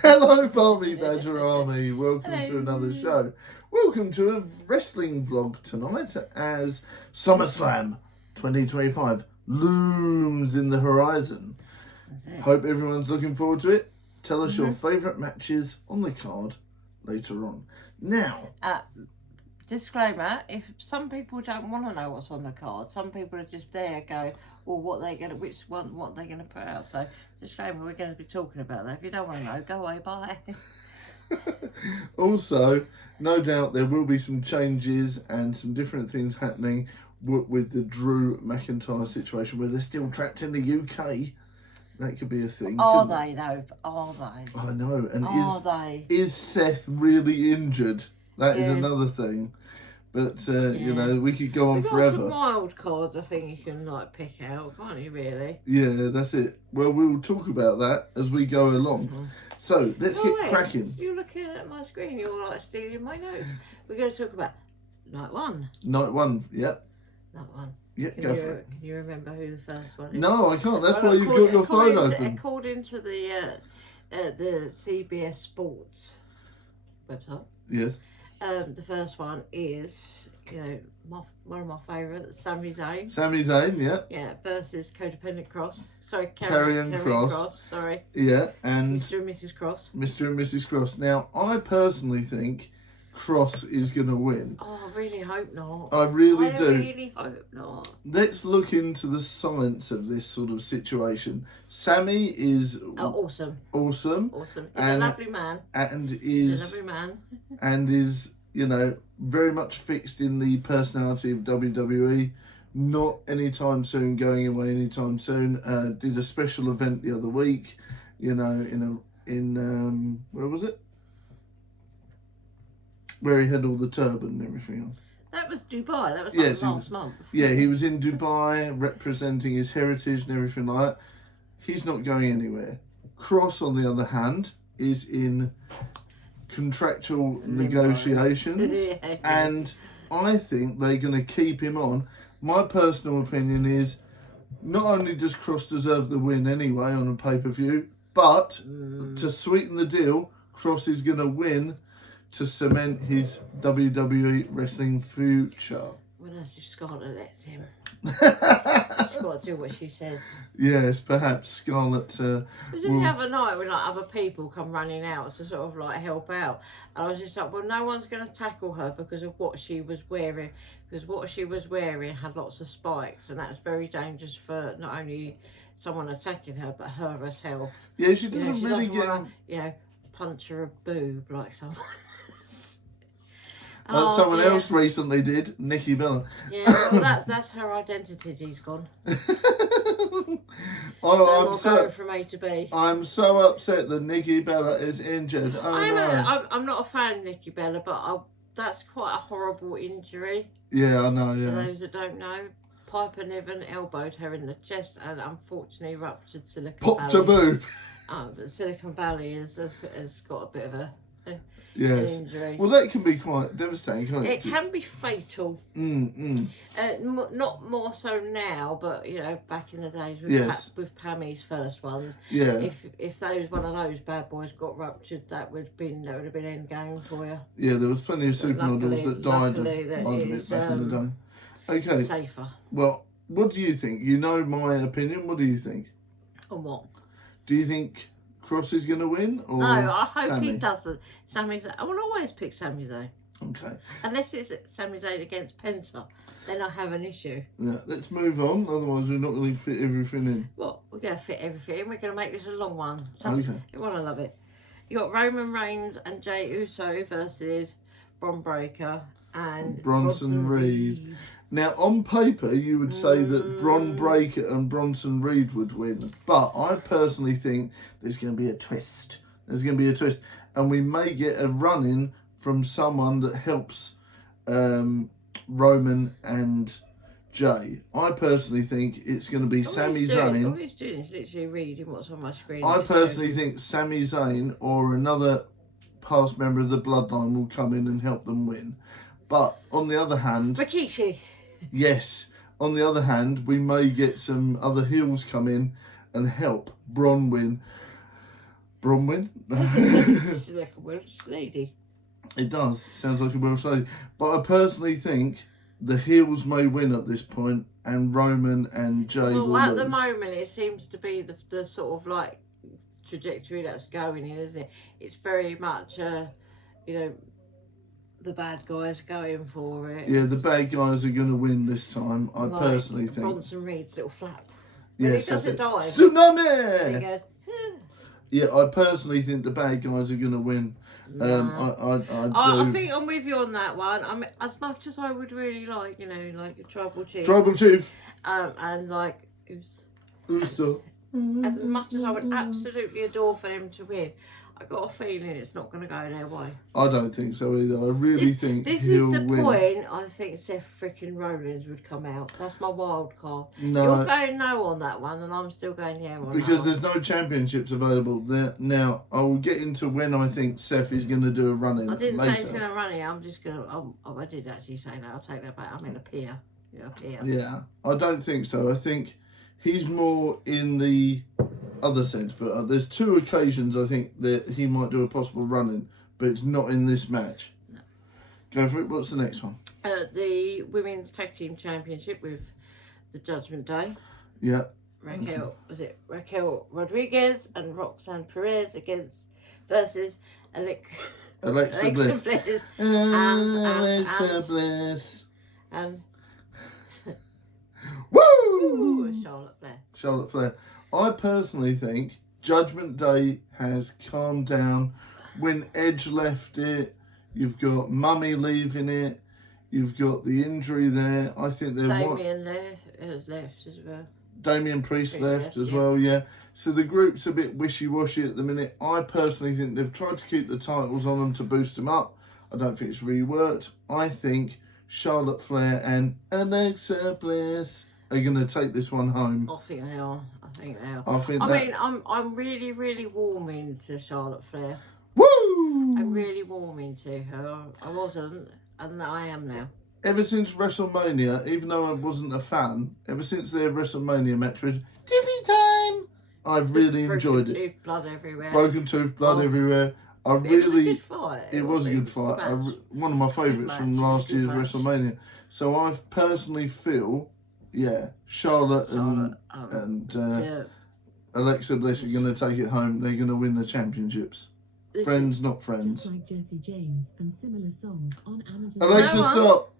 Hello, Barmy Badger Army. Welcome to another show. Welcome to a wrestling vlog tonight as SummerSlam 2025 looms in the horizon. Hope everyone's looking forward to it. Tell us your favourite matches on the card later on. Now, disclaimer: if some people don't want to know what's on the card, some people are just there going, well, what they're gonna put out. So disclaimer: we're going to be talking about that. If you don't want to know, go away. Bye. also, no doubt there will be some changes and some different things happening with the Drew McIntyre situation, where they're still trapped in the UK. That could be a thing. Are they though? Are they? I know. And is Seth really injured? That is another thing. But, you know, we could go on forever. Some wild cards, I think you can, pick out, can't you, really? Yeah, that's it. Well, we'll talk about that as we go along. So, let's get cracking. You're looking at my screen, you're, stealing my notes. We're going to talk about night one. Night one, yep. Night one. Yeah, go for it. Can you remember who the first one is? No, I can't. That's why you've got your phone open. According to the CBS Sports website. Yes. The first one is, one of my favourites, Sami Zayn. Sami Zayn, yeah. Yeah, versus Codependent Cross. Sorry, Karrion Kross. Sorry. Yeah, and Mr. and Mrs. Cross. Mr. and Mrs. Cross. Now, I personally think Cross is going to win. Oh, I really hope not. I really do. I really hope not. Let's look into the science of this sort of situation. Sami is awesome. Awesome. He's a lovely man. He's a lovely man. And is, very much fixed in the personality of WWE. Not anytime soon, going away anytime soon. Did a special event the other week, in where was it? Where he had all the turban and everything else. That was Dubai. That was last month. Yeah, he was in Dubai representing his heritage and everything like that. He's not going anywhere. Cross, on the other hand, is in contractual negotiations. And I think they're going to keep him on. My personal opinion is, not only does Cross deserve the win anyway on a pay-per-view, but to sweeten the deal, Cross is going to win to cement his WWE wrestling future. Well, that's if Scarlett lets him. She's got to do what she says. Yes, perhaps Scarlett. It was the other night when other people come running out to sort of help out, and I was just like, well, no one's going to tackle her because of what she was wearing. Because what she was wearing had lots of spikes, and that's very dangerous for not only someone attacking her but her herself. Yeah, she doesn't really wanna, punch her a boob like someone. Someone else recently did, Nikki Bella. Yeah, well, that's her identity. He's gone. I'm so from A to B. I'm so upset that Nikki Bella is injured. I'm not a fan of Nikki Bella, but that's quite a horrible injury. Yeah, I know. Yeah. For those that don't know, Piper Niven elbowed her in the chest and unfortunately ruptured Silicon Valley. Popped a boob. But Silicon Valley has got a bit of an injury. Well, that can be quite devastating, can't it? It can be fatal. Not more so now, but back in the days with Pammy's first ones. Yeah. If one of those bad boys got ruptured, that would have been end game for you. Yeah, there was plenty of supermodels that died of it back in the day. Okay. Safer. Well, what do you think? You know my opinion. What do you think? On what? Do you think Cross is going to win? Or no, I hope Sami? he doesn't. Sami Zayn. I will always pick Sami Zayn. Okay. Unless it's Sami Zayn against Penta, then I have an issue. Yeah, let's move on. Otherwise, we're not going to fit everything in. Well, we're going to fit everything in. We're going to make this a long one. Okay. You want to love it. You got Roman Reigns and Jey Uso versus Bron Breakker and Bronson Reed. Now, on paper, you would say that Bron Breakker and Bronson Reed would win. But I personally think there's going to be a twist. And we may get a run-in from someone that helps Roman and Jey. I personally think it's going to be Sami Zayn. All he's doing is literally reading what's on my screen. I personally think Sami Zayn or another past member of the Bloodline will come in and help them win. But on the other hand... Rikishi. Yes. On the other hand, we may get some other heels come in and help Bron win. Bronwyn. She's like a Welsh lady. It does. Sounds like a Welsh lady. But I personally think the heels may win at this point, and Roman and Jay will Well, at lose. the moment, it seems to be the sort of like trajectory that's going in, isn't it? It's very much, you know, the bad guys going for it. Yeah, the bad guys are going to win this time. I like personally think. Bronson Reed's little flap. When Yes, he doesn't die, Tsunami! he goes. Yeah, I personally think the bad guys are going to win. I think I'm with you on that one. I mean, as much as I would really like, you know, like a tribal chief. Tribal Chief. And like, Uso. as much as I would absolutely adore for them to win, I got a feeling it's not going to go their way. I don't think so either. I really think this he'll is the win. point. I think Seth freaking Rollins would come out. That's my wild card. No. You're going no on that one, and I'm still going yeah. Because there's no championships available there. Now, I will get into when I think Seth is going to do a run-in I didn't later. say he's going to run it. I'm just going to. I did actually say that. I'll take that back. I'm in a pier. Yeah, pier. Yeah, I don't think so. I think he's more in the other sense. But there's two occasions I think that he might do a possible run-in, but it's not in this match. No. Go for it. What's the next one? The Women's Tag Team Championship with the Judgment Day. Yeah. Raquel Rodriguez and Roxanne Perez versus Alexa Bliss. Bliss Alexa Bliss. and Woo! Charlotte Flair. I personally think Judgment Day has calmed down. When Edge left it, you've got Mummy leaving it, you've got the injury there. I think they're Damien left as well. Damien Priest left as well, yeah. So the group's a bit wishy-washy at the minute. I personally think they've tried to keep the titles on them to boost them up. I don't think it's really worked. I think Charlotte Flair and Alexa Bliss are going to take this one home. I think they are. I mean, I'm really, really warming to Charlotte Flair. Woo! I'm really warming to her. I wasn't, and I am now. Ever since WrestleMania, even though I wasn't a fan, ever since their WrestleMania match was Tiffy time, I've really enjoyed it. Broken tooth, blood everywhere. Broken tooth, blood everywhere. It was a good fight. It was a good fight. One of my favourites from last year's WrestleMania. So I personally feel, Charlotte and Alexa Bliss are going to take it home. They're going to win the championships. Friends, not friends. Just like Jesse James and similar songs on Amazon. Alexa, No, stop!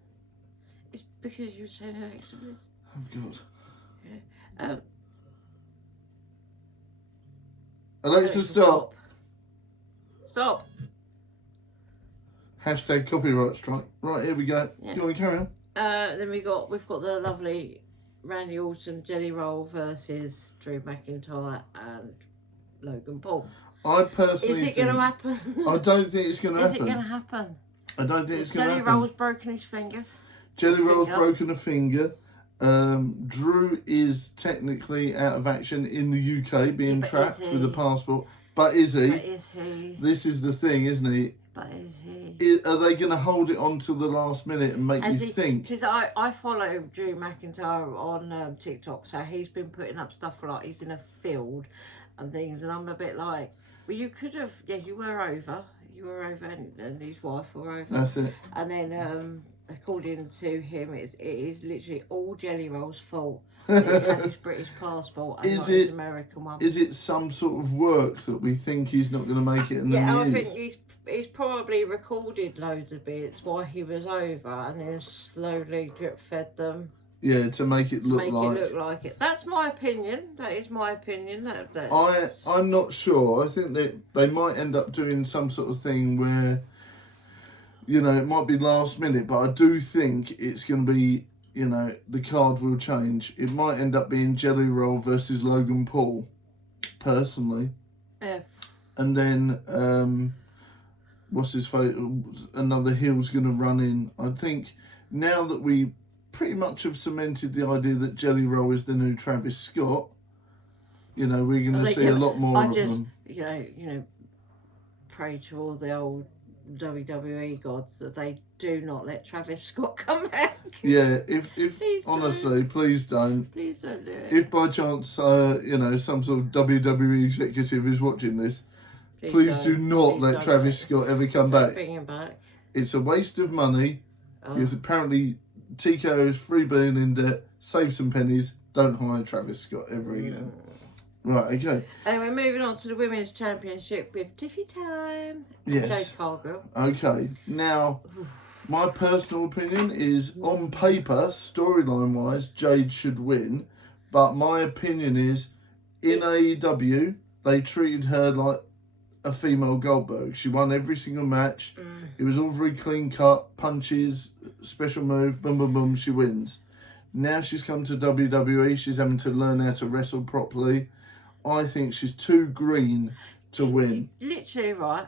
It's because you said Alexa Bliss. Oh, God. Yeah. Alexa, stop! Stop. Hashtag copyright strike. Right, here we go. Yeah. Go on, carry on. Then we've got the lovely Randy Orton Jelly Roll versus Drew McIntyre and Logan Paul. I personally Is it going to happen? I don't think it's going to happen. Is it going to happen? I don't think it's going to happen. Jelly Roll's broken his fingers. Jelly Roll's broken a finger. Drew is technically out of action in the UK, being trapped with a passport. But is he? But is he? This is the thing, isn't he? But is he? Are they going to hold it on till the last minute and make you think? Because I follow Drew McIntyre on TikTok, so he's been putting up stuff like he's in a field and things, and I'm a bit like, well, you could have, you were over, and his wife were over. That's it. And then, according to him, it is literally all Jelly Roll's fault. He had his British passport and not his American one. Is it some sort of work that we think he's not going to make it? And yeah, then I think he's probably recorded loads of bits while he was over, and then slowly drip fed them. Yeah, to make it look like it. That's my opinion. That is my opinion. I'm not sure. I think that they might end up doing some sort of thing where, it might be last minute, but I do think it's going to be, the card will change. It might end up being Jelly Roll versus Logan Paul, personally. Yeah. And then, what's his face? Another heel's going to run in. I think now that we pretty much have cemented the idea that Jelly Roll is the new Travis Scott, we're going to see a lot more of them. Pray to all the old WWE gods that they do not let Travis Scott come back. Yeah, if Please honestly, please don't. Please don't do it. If by chance, some sort of WWE executive is watching this, Please do not Please let don't Travis Scott ever come don't back. Bring him back. It's a waste of money. Oh. Because apparently TKO is $3 billion in debt. Save some pennies. Don't hire Travis Scott ever again. Right, okay. Anyway, moving on to the Women's Championship with Tiffy Time. Yes. Jade Cargill. Okay. Now, my personal opinion is, on paper, storyline-wise, Jade should win. But my opinion is, in AEW, they treated her like a female Goldberg. She won every single match. It was all very clean cut, punches, special move, boom, boom, boom, she wins. Now she's come to WWE, she's having to learn how to wrestle properly. I think she's too green to win. Literally, right,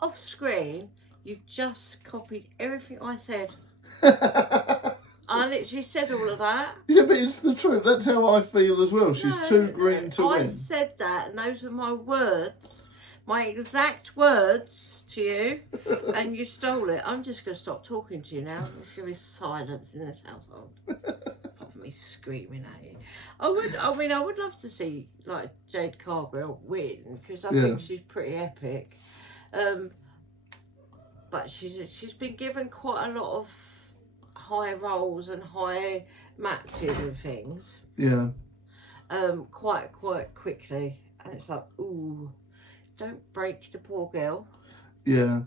off screen, you've just copied everything I said. I literally said all of that. Yeah, but it's the truth. That's how I feel as well. She's too green to win. I said that, and those were my words. My exact words to you, and you stole it. I'm just going to stop talking to you now. There's going to be silence in this household. Apart from me screaming at you. I would love to see like Jade Cargill win because I think she's pretty epic. But she's been given quite a lot of high roles and high matches and things. Yeah. Quite quickly, and it's like, ooh. Don't break the poor girl. Yeah.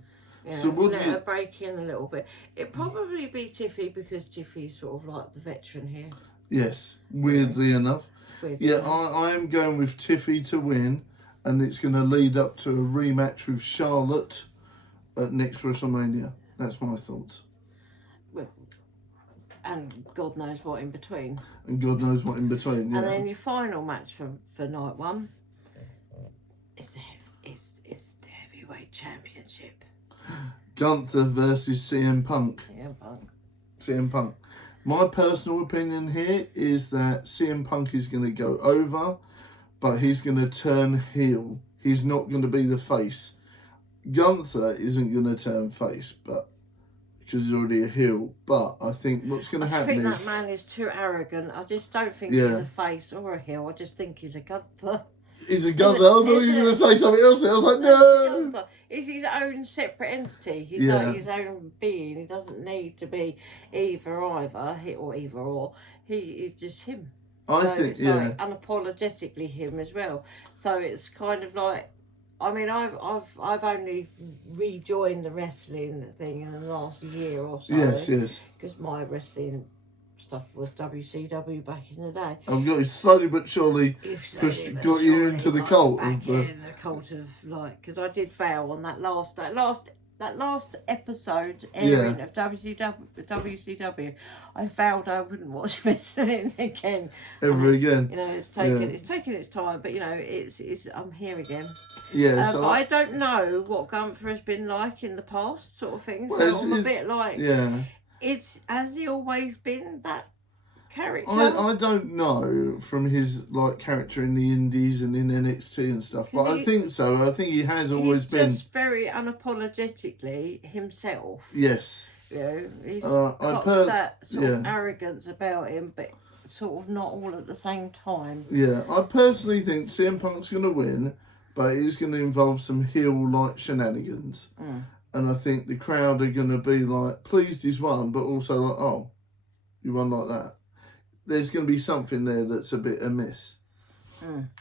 So what let her break in a little bit. It'd probably be Tiffy because Tiffy's sort of like the veteran here. Yes, weirdly enough. I am going with Tiffy to win, and it's going to lead up to a rematch with Charlotte at next WrestleMania. That's my thoughts. Well, and God knows what in between. And God knows what in between, yeah. And then your final match for night one is the heavyweight championship. Gunther versus CM Punk. CM Punk. My personal opinion here is that CM Punk is going to go over, but he's going to turn heel. He's not going to be the face. Gunther isn't going to turn face, but because he's already a heel. But I think what's going to happen is... I think that man is too arrogant. I just don't think he's a face or a heel. I just think he's a Gunther. He's a Gunther. I thought you were going to say something else there. I was like, no. He's his own separate entity. He's like his own being. He doesn't need to be either or either or. He's just him. I think, it's like unapologetically him as well. So it's kind of like, I mean, I've only rejoined the wrestling thing in the last year or so. Yes. Because my wrestling stuff was WCW back in the day. I've got you slowly but surely got you into the cult. The cult of like, because I did fail on that last episode airing of WCW. I vowed I wouldn't watch wrestling again. Again. You know, it's taken its time, but you know, it's I'm here again. Yeah. So I don't know what Gunther has been like in the past, sort of thing. So I'm a bit like, has he always been that character? I don't know from his like character in the Indies and in NXT and stuff, but I think so. I think he has always been just very unapologetically himself. Yes. You know, he's got that sort of arrogance about him, but sort of not all at the same time. Yeah, I personally think CM Punk's going to win, but it is going to involve some heel-like shenanigans. And I think the crowd are going to be like, pleased he's won, but also like, oh, you won like that. There's going to be something there that's a bit amiss.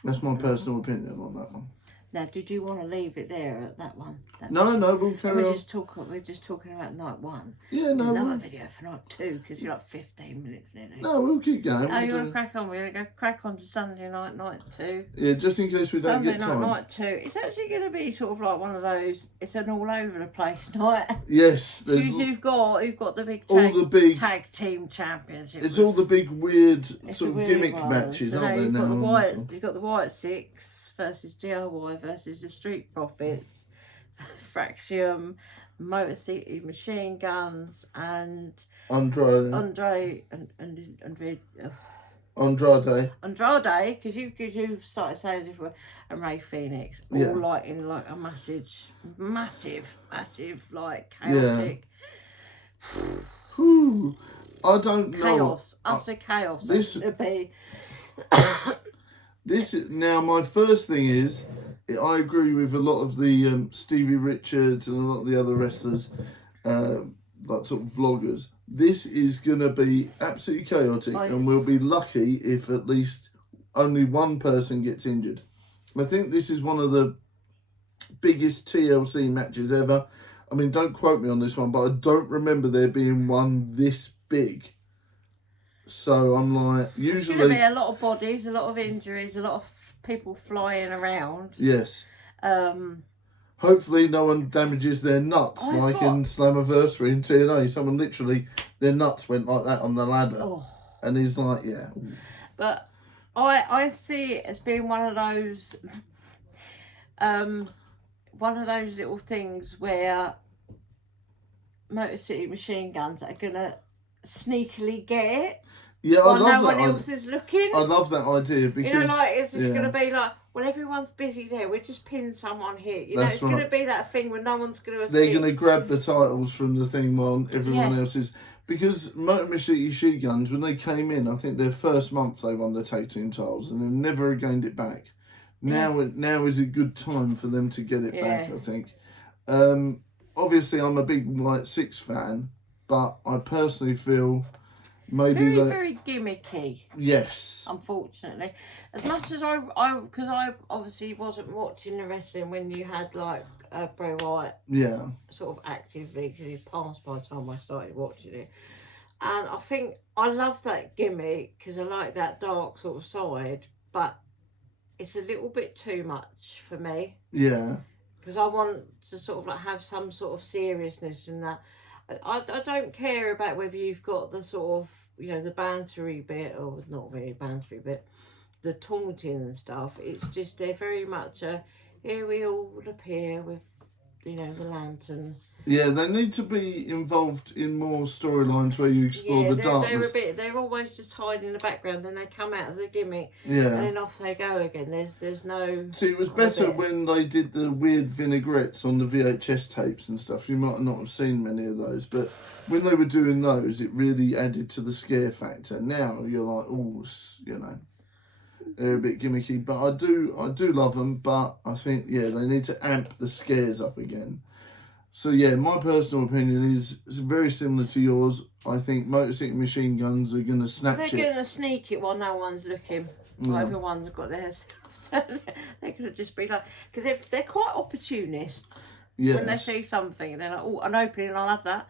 That's my personal opinion on that one. Now, did you want to leave it there at that one? No, we'll carry on. We're just talking about night one. Yeah, no. Another video for night two, because you're like 15 minutes nearly. No, we'll keep going. Oh, you want to crack on? We're going to crack on to Sunday night two. Yeah, just in case we don't get time. Sunday night two. It's actually going to be sort of like one of those, it's an all over the place night. Yes. You've got the big tag team championship. It's all the big weird sort of gimmick matches, aren't they now? You've got the White Six versus DIY versus the Street Profits, Fraxium, Motor City Machine Guns, and Andrade, because you started saying different, and Ray Phoenix, all like in like a massive like chaotic. I don't know. Chaos, utter chaos. This would be. Now, my first thing is I agree with a lot of the Stevie Richards and a lot of the other wrestlers, like sort of vloggers. This is going to be absolutely chaotic, and we'll be lucky if at least only one person gets injured. I think this is one of the biggest TLC matches ever. I mean, don't quote me on this one, but I don't remember there being one this big. So I'm like, usually... There's going to be a lot of bodies, a lot of injuries, a lot of people flying around. Yes. Hopefully no one damages their nuts, in Slammiversary in TNA. Someone literally, their nuts went like that on the ladder. Oh. And he's like, yeah. But I see it as being one of those little things where Motor City Machine Guns are going to sneakily get it. Yeah, I love that. No one else is looking. I love that idea because... You know, like, it's just going to be like, well, everyone's busy there. We'll just pin someone here. You know, it's going to be that thing where no one's going to... They're going to grab the titles from the thing while everyone else is... Because Motor City Machine Guns, when they came in, I think their first month they won the tag team titles and they've never gained it back. Now is a good time for them to get it back, I think. Obviously, I'm a big White Six fan, but I personally feel... Maybe very gimmicky. Yes. Unfortunately, as much as I obviously wasn't watching the wrestling when you had like Bray Wyatt. Yeah. Sort of actively, because he's passed by the time I started watching it, and I think I love that gimmick because I like that dark sort of side, but it's a little bit too much for me. Yeah. Because I want to sort of like have some sort of seriousness in that. I don't care about whether you've got the sort of, you know, the bantery bit, or not really bantery bit, the taunting and stuff. It's just they're very much here we all appear with, you know, the lantern. Yeah, they need to be involved in more storylines where you explore the darkness. They're always just hiding in the background, and they come out as a gimmick. Yeah. And then off they go again. There's no... See, it was better when they did the weird vinaigrettes on the VHS tapes and stuff. You might not have seen many of those, but when they were doing those, it really added to the scare factor. Now you're like, oh, you know, they're a bit gimmicky, but I do love them. But I think they need to amp the scares up again. So yeah, my personal opinion is very similar to yours. I think Motor City Machine Guns are going to snatch it. They're going to sneak it while no one's looking. While everyone's got their stuff. They're going to just be like, because they're quite opportunists. Yes. When they see something, they're like, oh, an opening, I'll have that.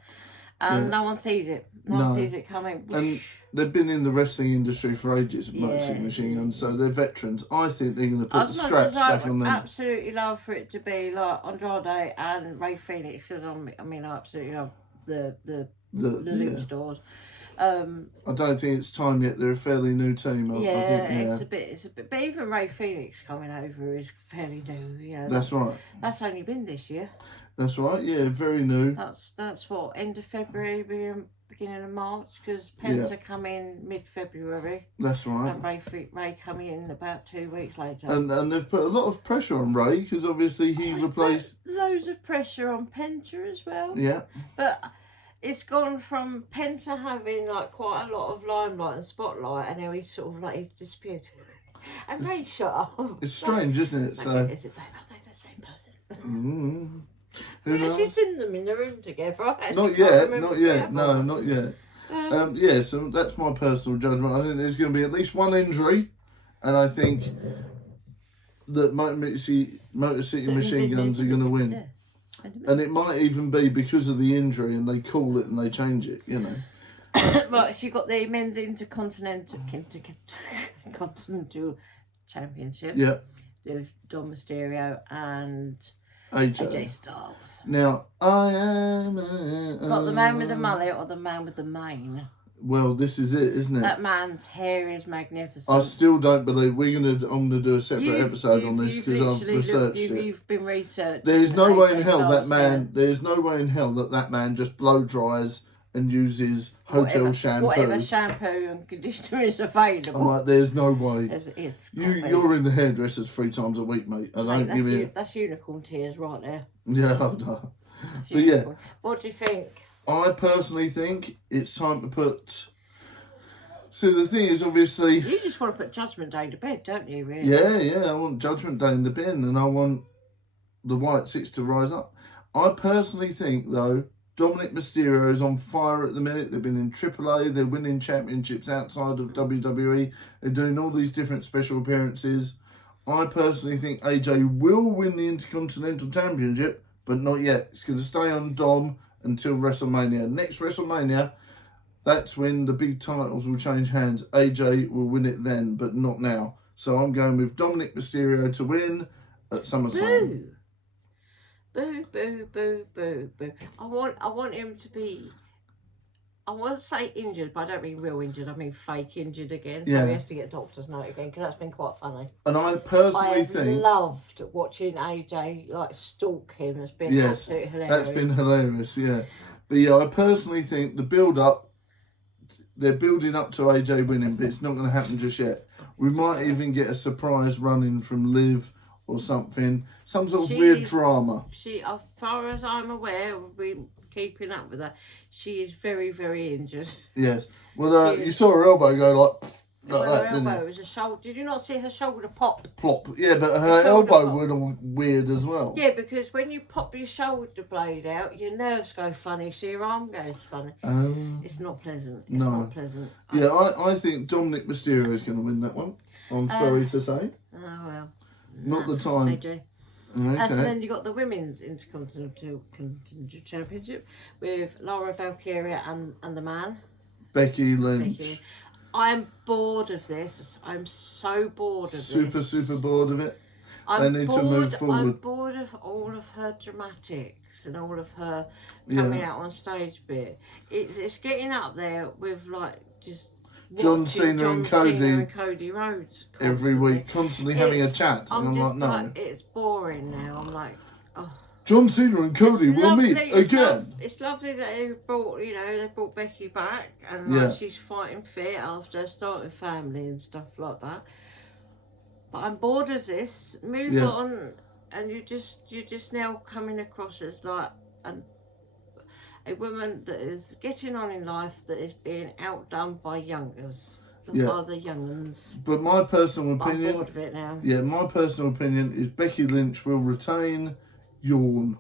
And no one sees it. No one sees it coming. And they've been in the wrestling industry for ages, Motor City Machine Guns, so they're veterans. I think they're going to put the straps back on them. I absolutely love for it to be like Andrade and Ray Phoenix, because I absolutely love the luchadors. I don't think it's time yet. They're a fairly new team. It's a bit. But even Ray Phoenix coming over is fairly new. You know, that's right. That's only been this year. That's right. Yeah, very new. That's what, end of February, beginning of March, because Penta come in mid-February. That's right. And Ray come in about 2 weeks later. And they've put a lot of pressure on Ray because obviously he replaced loads of pressure on Penta as well. Yeah. But it's gone from Penta having like quite a lot of limelight and spotlight, and now he's sort of like he's disappeared. And Ray shut up. It's strange, isn't it? So is it the same person? We've actually seen them in the room together. Not yet. No, not yet. So that's my personal judgment. I think there's going to be at least one injury, and I think that Motor City Machine Guns are going to win. And it might even be because of the injury, and they call it and they change it, you know. Right, so you've got the men's intercontinental championship. Yeah. With Dom Mysterio and AJ Styles. Now, I am... got the man with the mullet or the man with the mane? Well, this is it, isn't it? That man's hair is magnificent. I still don't believe I'm going to do a separate episode on this because I've researched it. You've been researching. There's no way in hell that man. There's no way in hell that man just blow dries and uses hotel shampoo. Whatever shampoo and conditioner is available. I'm like, there's no way. You're in the hairdressers 3 times a week, mate. That's unicorn tears right there. Yeah, no. But yeah. What do you think? I personally think it's time to put So the thing is, obviously, You just want to put Judgment Day to bed, don't you, really? yeah, I want Judgment Day in the bin, and I want the White Six to rise up. I personally think, though, Dominic Mysterio is on fire at the minute. They've been in AAA, they're winning championships outside of WWE, they're doing all these different special appearances. I personally think AJ will win the Intercontinental Championship, but not yet. It's going to stay on Dom until WrestleMania. Next WrestleMania, that's when the big titles will change hands. AJ will win it then, but not now. So I'm going with Dominic Mysterio to win at SummerSlam. Boo, boo, boo, boo, boo. I want him to be. I want to say injured, but I don't mean real injured. I mean fake injured again. So he has to get a doctor's note again because that's been quite funny. And I personally I think loved watching AJ like stalk him. It's been absolutely hilarious. That's been hilarious, yeah. But yeah, I personally think the build up, they're building up to AJ winning, but it's not going to happen just yet. We might even get a surprise run-in from Liv or something, some sort of weird drama. She, as far as I'm aware, we've been keeping up with her. She is very, very injured. Yes. Well, you saw her elbow go like that, her didn't elbow you? was a shoulder. Did you not see her shoulder pop? Plop. Yeah, but her elbow went all weird as well. Yeah, because when you pop your shoulder blade out, your nerves go funny, so your arm goes funny. It's not pleasant. It's not pleasant. Yeah, I think Dominic Mysterio is going to win that one. I'm sorry to say. Oh, well. Not the time. They do. Okay. So then you got the Women's Intercontinental Championship with Laura Valkyria and the man. Becky Lynch. I'm bored of this. I'm so bored of this. Super bored of it. They need to move forward. I'm bored of all of her dramatics and all of her coming out on stage bit. It's getting up there with like just John Cena and Cody Rhodes every week, constantly having a chat. And I'm like, no. It's boring now. I'm like, oh. John Cena and Cody will meet again. It's lovely that they brought Becky back and she's fighting fit after starting family and stuff like that. But I'm bored of this. Move on, and you're just now coming across as like a woman that is getting on in life that is being outdone by youngers. By the young'uns. But my personal opinion. I'm bored of it now. Yeah, my personal opinion is Becky Lynch will retain. Yawn.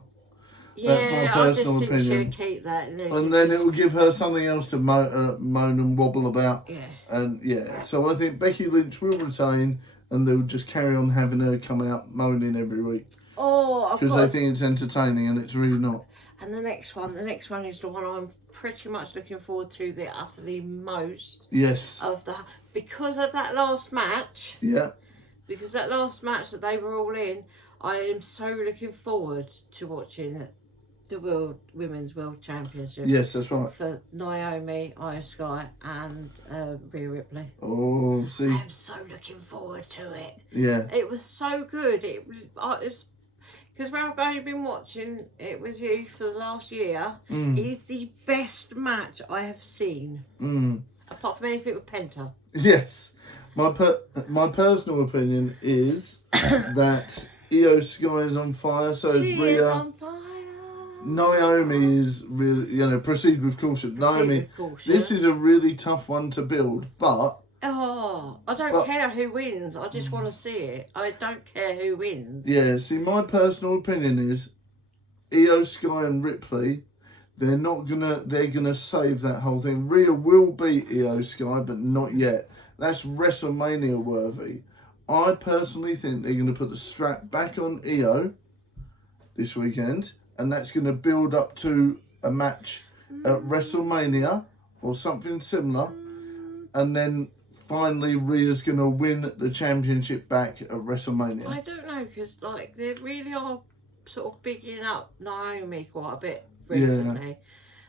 Yeah, that's my personal opinion. She'll keep that. And then it will give her something else to moan and wobble about. Yeah. And so I think Becky Lynch will retain, and they'll just carry on having her come out moaning every week. Oh, because they think it's entertaining, and it's really not. And the next one is the one I'm pretty much looking forward to the utterly most. Yes. Because of that last match. Yeah. Because that last match that they were all in, I am so looking forward to watching the Women's World Championship. Yes, that's right. For Naomi, Io Sky, and Rhea Ripley. Oh, see. I'm so looking forward to it. Yeah. It was so good. It was because where I've only been watching it with you for the last year. It is the best match I have seen. Apart from anything with Penta. Yes. My personal opinion is that Io Sky is on fire, so is Rhea. Is on fire. Naomi is really, proceed with caution. Naomi, this is a really tough one to build, but... I don't care who wins. I just want to see it. I don't care who wins. Yeah, see, my personal opinion is Io Sky and Ripley, they're gonna save that whole thing. Rhea will beat Io Sky, but not yet. That's WrestleMania worthy. I personally think they're going to put the strap back on Io this weekend, and that's going to build up to a match at WrestleMania or something similar, and then finally Rhea's going to win the championship back at WrestleMania. I don't know, because they really are sort of bigging up Naomi quite a bit recently. Yeah.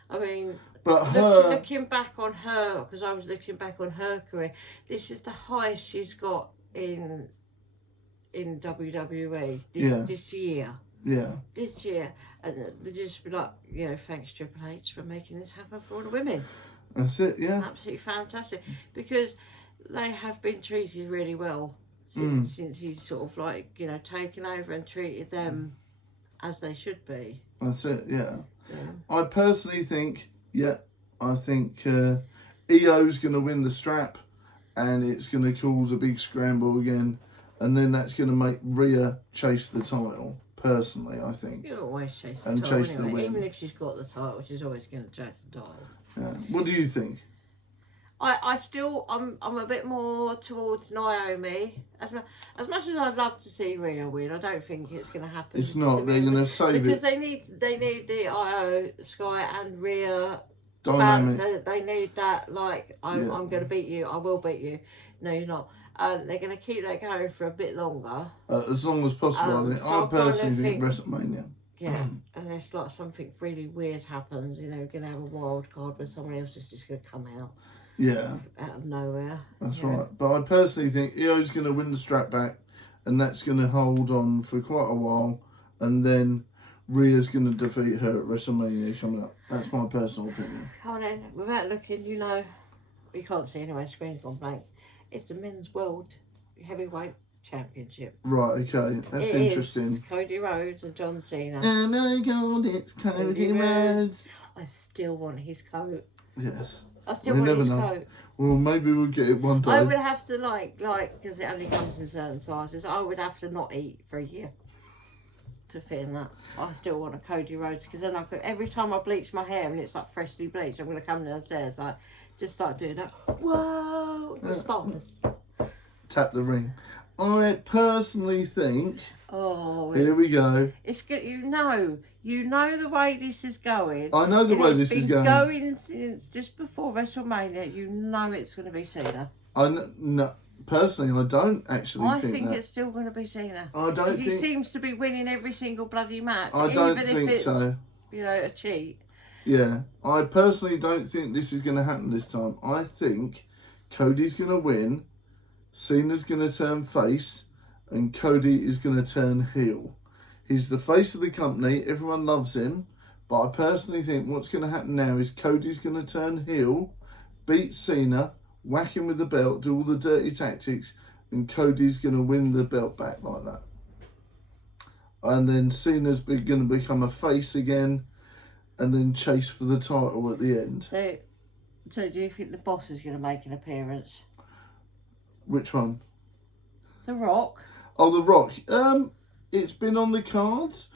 I mean... But looking back on her, because I was looking back on her career, this is the highest she's got in WWE this year. Yeah. This year. And they just be like, thanks Triple H for making this happen for all the women. That's it, yeah. Absolutely fantastic. Because they have been treated really well since he's sort of taken over and treated them as they should be. That's it, yeah. I personally think... Yeah, I think Io Io's going to win the strap, and it's going to cause a big scramble again, and then that's going to make Rhea chase the title. Personally, I think. You'll always chase the And title chase the anyway. win. Even if she's got the title, she's always going to chase the title. Yeah. What do you think? I'm a bit more towards Naomi. As much as I'd love to see Rhea win, I don't think it's going to happen. It's not. They're going to save because it. they need the Io, Sky and Rhea Dynamic. They need that, like, I'm going to beat you, I will beat you. No, you're not. They're going to keep that going for a bit longer. As long as possible, I think. So I personally think WrestleMania. Yeah, unless like something really weird happens, you know, we're going to have a wild card where someone else is just going to come out. Yeah. Out of nowhere. That's right. But I personally think Io's going to win the strap back, and that's going to hold on for quite a while, and then Rhea's going to defeat her at WrestleMania coming up. That's my personal opinion. Come on then, without looking, you know, you can't see anyway, screen's gone blank. It's the Men's World Heavyweight Championship. Right, okay. That's interesting. It's Cody Rhodes and John Cena. Oh my God, it's Cody Rhodes. I still want his coat. Yes. I still want his know. coat. Well, maybe we'll get it one day. I would have to, like, because it only comes in certain sizes, I would have to not eat for a year to fit in that. I still want a Cody Rhodes, because then every time I bleach my hair and it's like freshly bleached, I'm going to come downstairs, like, just start doing that. Whoa! Response. Tap the ring. I personally think. Oh, here we go. It's good. You know the way this is going. I know the way this is going. It's been going since just before WrestleMania. You know it's going to be Cena. No, personally, I don't actually think that. I think it's still going to be Cena. I don't think. He seems to be winning every single bloody match. I don't even think if it's, so. You know, a cheat. Yeah, I personally don't think this is going to happen this time. I think Cody's going to win, Cena's going to turn face, and Cody is going to turn heel. He's the face of the company. Everyone loves him. But I personally think what's going to happen now is Cody's going to turn heel, beat Cena, whack him with the belt, do all the dirty tactics, and Cody's going to win the belt back like that. And then Cena's going to become a face again, and then chase for the title at the end. So do you think the boss is going to make an appearance? Which one? The Rock. Oh, The Rock. It's been on the cards.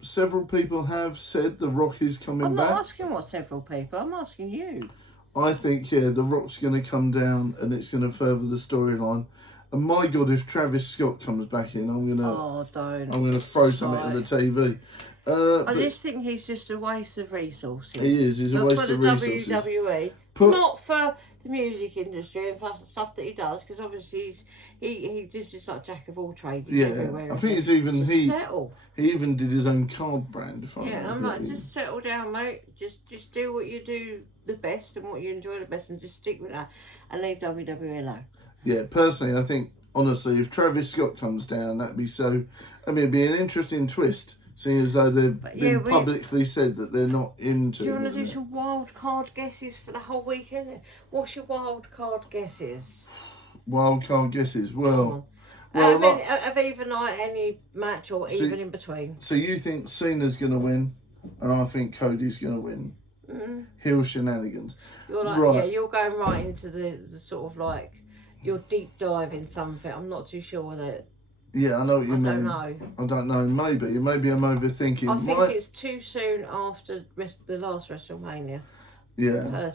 Several people have said The Rock is coming back. I'm not asking what several people. I'm asking you. I think, The Rock's going to come down and it's going to further the storyline. And my God, if Travis Scott comes back in, I'm gonna throw something at the TV. I just think he's just a waste of resources. He is. He's a waste of resources. For the WWE, not for the music industry and for stuff that he does, because obviously he just is like jack of all trades. Everywhere. I think it's even settle. He even did his own card brand. If I'm like, just settle down, mate. Just do what you do the best and what you enjoy the best, and just stick with that, and leave WWE alone. Yeah, personally, I think honestly, if Travis Scott comes down, that'd be so. I mean, it'd be an interesting twist. Seeing as though they've been publicly said that they're not into. Do you want to do some wild card guesses for the whole weekend? What's your wild card guesses? Wild card guesses? Well, of either night, any match, or even in between. So you think Cena's going to win, and I think Cody's going to win. Heel shenanigans. You're like, right. Yeah, you're going right into the sort of like, you're deep diving something. I'm not too sure that. Yeah, I know what you mean. I don't know. Maybe I'm overthinking. I think it's too soon after the last WrestleMania. Yeah.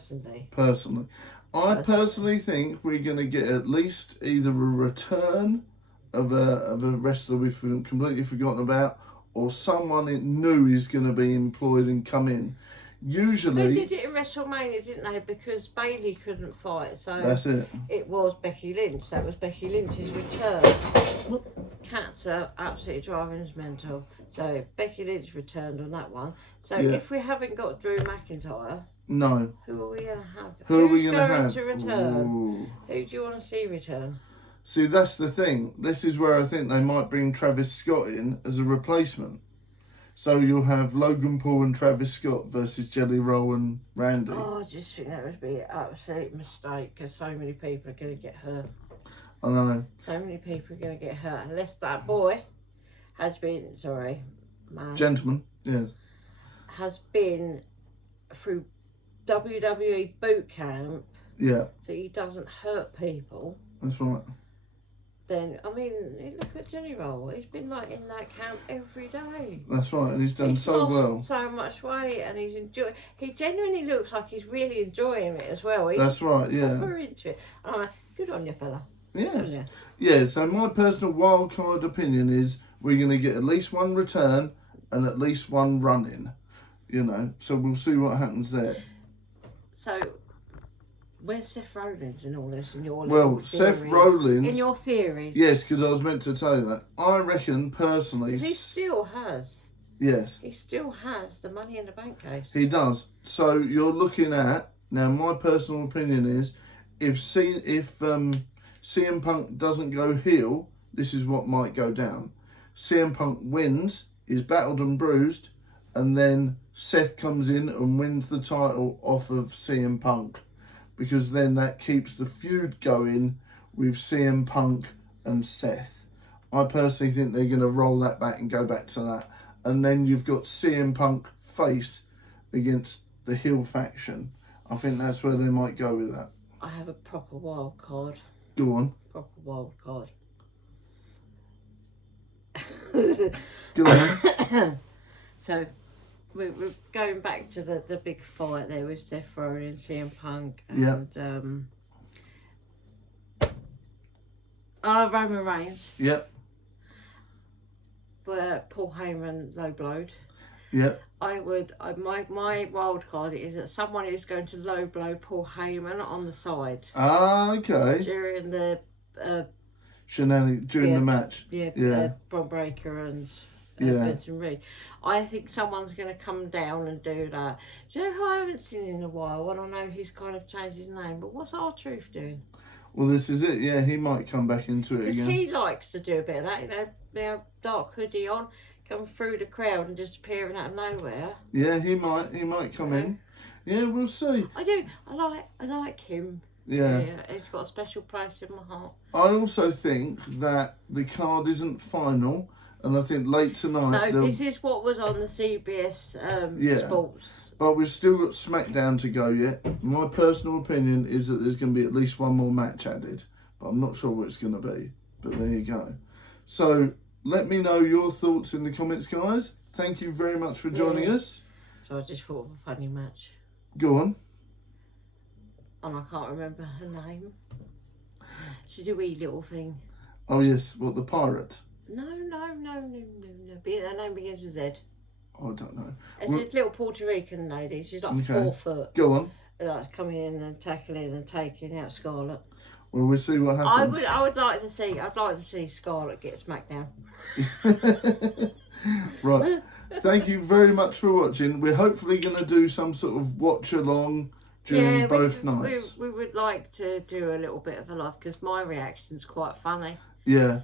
Personally, I personally think we're going to get at least either a return of a wrestler we've completely forgotten about, or someone new is going to be employed and come in. Usually, they did it in WrestleMania, didn't they? Because Bayley couldn't fight, so that's it. It was Becky Lynch. That was Becky Lynch's return. Cats are absolutely driving us mental. So Becky Lynch returned on that one. So if we haven't got Drew McIntyre, no. Who are we going to have? Who are we going to have? To return? Ooh. Who do you want to see return? See, that's the thing. This is where I think they might bring Travis Scott in as a replacement. So you'll have Logan Paul and Travis Scott versus Jelly Roll and Randy. Oh, I just think that would be an absolute mistake, because so many people are going to get hurt. I know. So many people are going to get hurt unless that boy has been, man. Gentleman, yes. Has been through WWE boot camp Yeah, so he doesn't hurt people, that's right. then, I mean, look at Johnny Roll. He's been like in that camp every day. That's right, and he's done He's so lost well. so much weight, and he genuinely looks like he's really enjoying it as well. He's That's right, yeah. proper into it. And I'm like, good on you, fella. Yes. Yeah. Yeah, so my personal wild card opinion is we're going to get at least one return and at least one run-in. You know, so we'll see what happens there. So, where's Seth Rollins in all this? In your Well, little Seth theories? Rollins... In your theories? Yes, because I was meant to tell you that. I reckon, personally... 'Cause he still has. Yes. He still has the Money in the Bank case. He does. So you're looking at... Now, my personal opinion is, if CM Punk doesn't go heel, this is what might go down. CM Punk wins, is battered and bruised, and then Seth comes in and wins the title off of CM Punk. Because then that keeps the feud going with CM Punk and Seth. I personally think they're going to roll that back and go back to that. And then you've got CM Punk face against the heel faction. I think that's where they might go with that. I have a proper wild card. Go on. Proper wild card. Go on. So, we're going back to the big fight there with Seth Rollins, CM Punk, and Roman Reigns. Yep. But Paul Heyman low blowed. Yep. My wild card is that someone is going to low blow Paul Heyman on the side Ah, okay. during the Shenanigans during the match. Bron Breakker and Yeah. Benson Reed. I think someone's going to come down and do that. Do you know who I haven't seen in a while? And I know he's kind of changed his name, but what's R-Truth doing? Well, this is it. Yeah, he might come back into it Because again. he likes to do a bit of that, dark hoodie on, come through the crowd and just appearing out of nowhere. Yeah, he might come in. Yeah, we'll see. I do. I like him. Yeah. He's got a special place in my heart. I also think that the card isn't final, and I think late tonight... No, this is what was on the CBS Sports. But we've still got SmackDown to go yet. My personal opinion is that there's going to be at least one more match added, but I'm not sure what it's going to be. But there you go. So let me know your thoughts in the comments, guys. Thank you very much for joining us. So I just thought of a funny match. Go on. And I can't remember her name. She's a wee little thing. Oh yes, what, the pirate? No. Her name begins with Z. Oh, I don't know. It's this little Puerto Rican lady. She's like Okay. 4 foot. Go on. Like coming in and tackling and taking out Scarlett. Well, we'll see what happens. I would like to see. I'd like to see Scarlett get smacked down. Right. Thank you very much for watching. We're hopefully going to do some sort of watch along during both nights. We would like to do a little bit of a laugh because my reaction's quite funny. Yeah.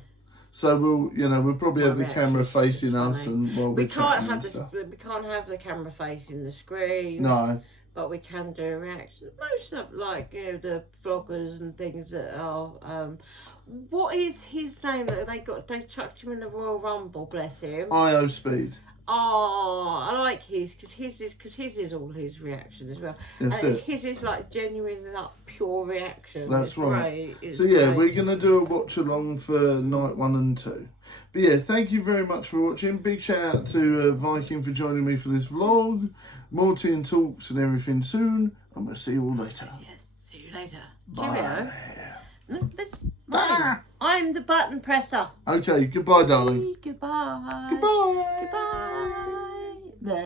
So we'll probably have the My camera reaction's facing us funny. and while We we're can't chatting have and stuff. we can't have the camera facing the screen. No. But we can do a reaction. Most of the vloggers and things that are what is his name that they chucked him in the Royal Rumble, bless him. IO Speed. Oh, I like his because his is all his reaction as well. That's and it. his is like genuine, like pure reaction. That's it's right. Great. It's So yeah, great. we're going to do a watch along for night 1 and 2. But yeah, thank you very much for watching. Big shout out to Viking for joining me for this vlog. More tea and talks and everything soon. And we'll see you all later. Yes, see you later. Bye. Cheerio. I'm the button presser. Okay, goodbye, darling. Goodbye. Goodbye. Goodbye.